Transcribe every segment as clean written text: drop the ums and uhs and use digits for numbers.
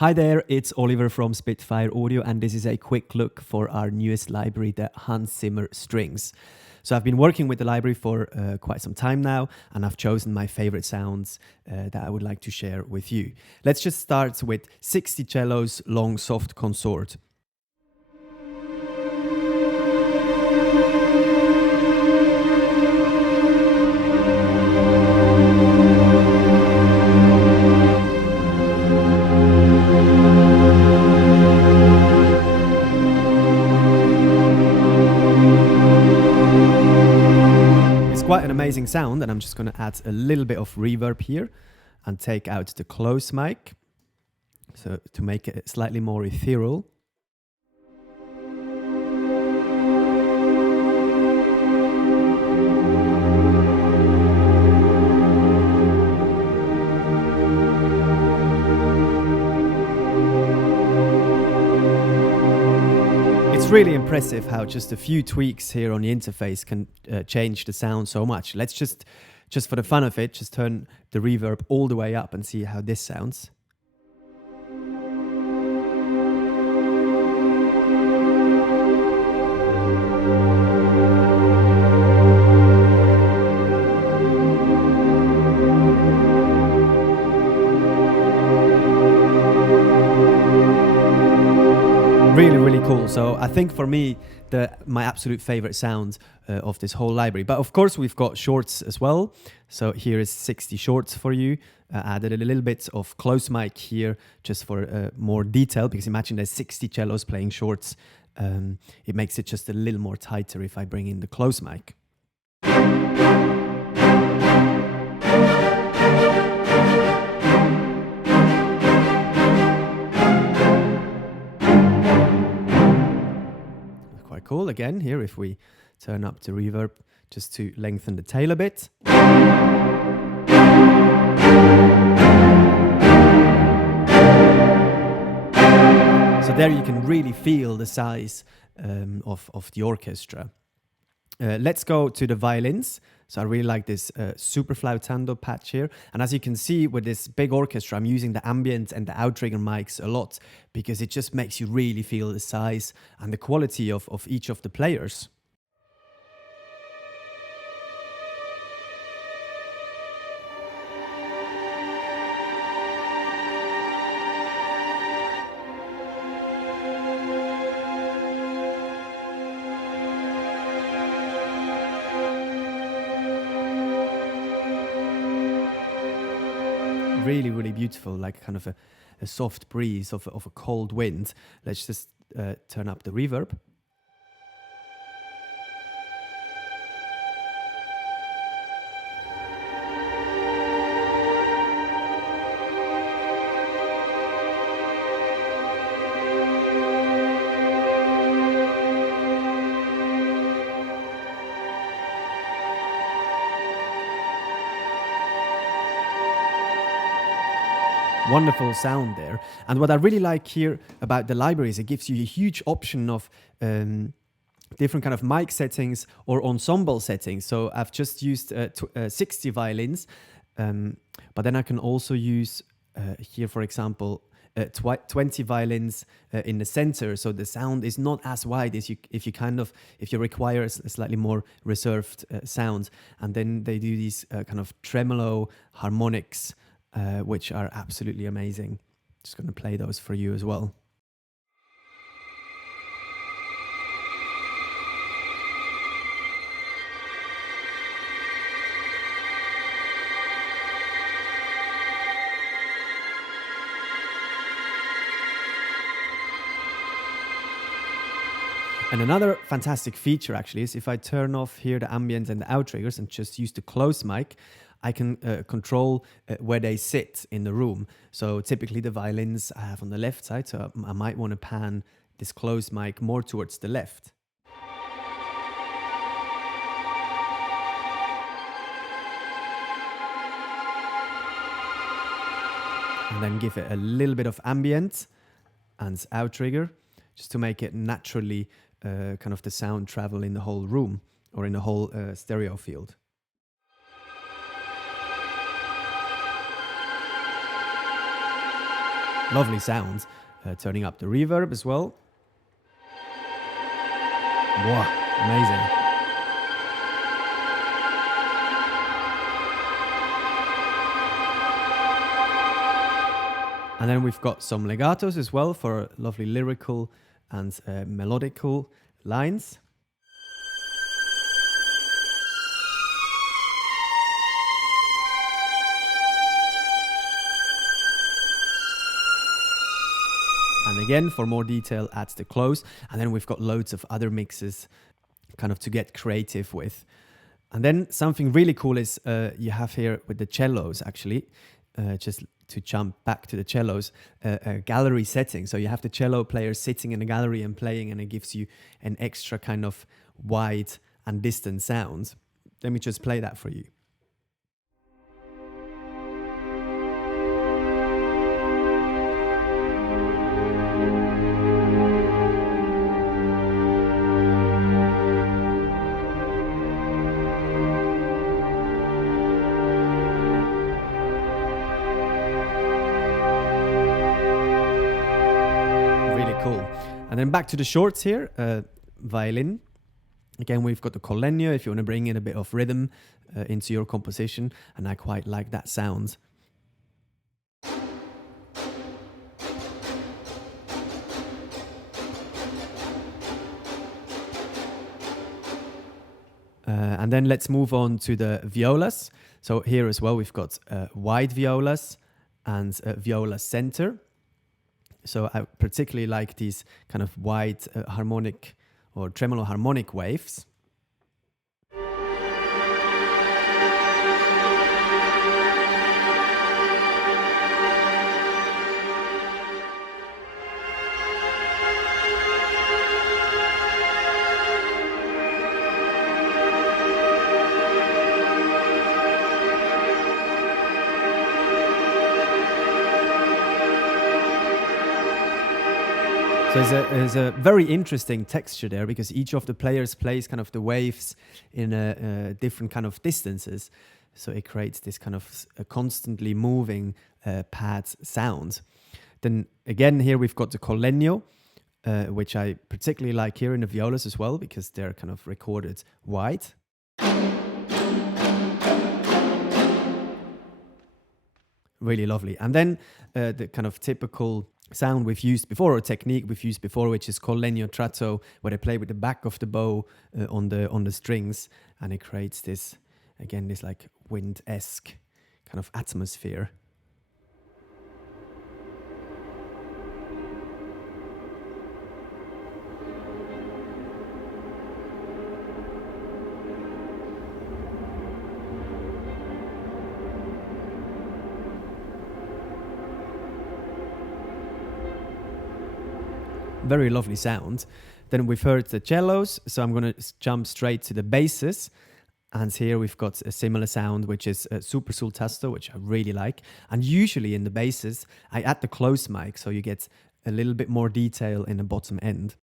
Hi there, it's Oliver from Spitfire Audio, and this is a quick look for our newest library, the Hans Zimmer Strings. So I've been working with the library for quite some time now, and I've chosen my favorite sounds that I would like to share with you. Let's just start with 60 cellos, long soft consort. Quite an amazing sound, and I'm just going to add a little bit of reverb here and take out the close mic so to make it slightly more ethereal. It's really impressive how just a few tweaks here on the interface can change the sound so much. Let's just for the fun of it, just turn the reverb all the way up and see how this sounds. Really cool. So I think for me, my absolute favorite sound of this whole library. But of course, we've got shorts as well. So here is 60 shorts for you. Added a little bit of close mic here just for more detail, because imagine there's 60 cellos playing shorts. It makes it just a little more tighter if I bring in the close mic. Quite cool. Again, here, if we turn up the reverb just to lengthen the tail a bit. So there you can really feel the size of the orchestra. Let's go to the violins. So I really like this super flautando patch here. And as you can see with this big orchestra, I'm using the ambient and the outrigger mics a lot because it just makes you really feel the size and the quality of each of the players. Really beautiful, like kind of a soft breeze of a cold wind. Let's just turn up the reverb. Wonderful sound there. And what I really like here about the library is it gives you a huge option of different kind of mic settings or ensemble settings. So I've just used 60 violins, but then I can also use here, for example, 20 violins in the center, so the sound is not as wide as if you require a slightly more reserved sound. And then they do these kind of tremolo harmonics, which are absolutely amazing. Just going to play those for you as well. And another fantastic feature actually is if I turn off here the ambient and the outriggers and just use the close mic, I can control where they sit in the room. So typically the violins I have on the left side, so I might want to pan this close mic more towards the left. And then give it a little bit of ambient and outrigger, just to make it naturally kind of the sound travel in the whole room or in the whole stereo field. Lovely sounds. Turning up the reverb as well. Wow, amazing. And then we've got some legatos as well for lovely lyrical and melodical lines. And again, for more detail at the close. And then we've got loads of other mixes kind of to get creative with. And then something really cool is you have here with the cellos, actually, just to jump back to the cellos, a gallery setting. So you have the cello player sitting in a gallery and playing, and it gives you an extra kind of wide and distant sound. Let me just play that for you. Cool. And then back to the shorts here, violin. Again, we've got the collegno if you want to bring in a bit of rhythm into your composition, and I quite like that sound. And then let's move on to the violas. So here as well, we've got wide violas and viola center. So I particularly like these kind of wide harmonic or tremolo harmonic waves. So there's a very interesting texture there, because each of the players plays kind of the waves in a different kind of distances. So it creates this kind of a constantly moving pad sound. Then again, here we've got the collegno, which I particularly like here in the violas as well, because they're kind of recorded wide. Really lovely. And then the kind of typical sound we've used before, or technique we've used before, which is collegno tratto, where they play with the back of the bow on the strings, and it creates this, again, this like wind-esque kind of atmosphere. Very lovely sound. Then we've heard the cellos, so I'm going to jump straight to the basses. And here we've got a similar sound, which is super sul tasto, which I really like. And usually in the basses, I add the close mic, so you get a little bit more detail in the bottom end.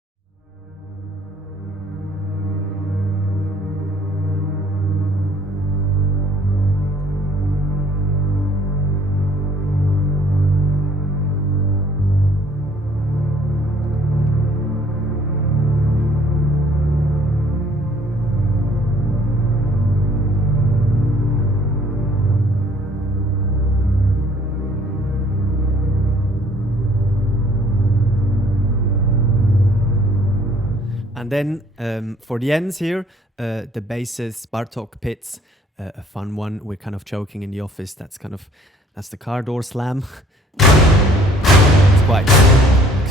And then for the ends here, the basses, Bartok pits, a fun one. We're kind of joking in the office. That's the car door slam. It's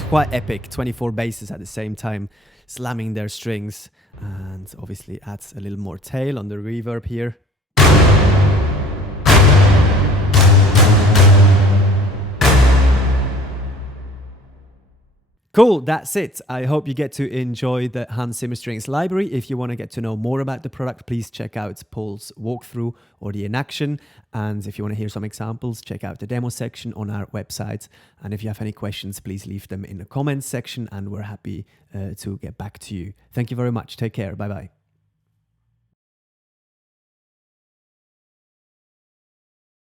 quite epic. 24 basses at the same time, slamming their strings, and obviously adds a little more tail on the reverb here. Cool, that's it. I hope you get to enjoy the Hans Zimmer Strings library. If you want to get to know more about the product, please check out Paul's walkthrough or the in action. And if you want to hear some examples, check out the demo section on our website. And if you have any questions, please leave them in the comments section, and we're happy to get back to you. Thank you very much. Take care. Bye-bye.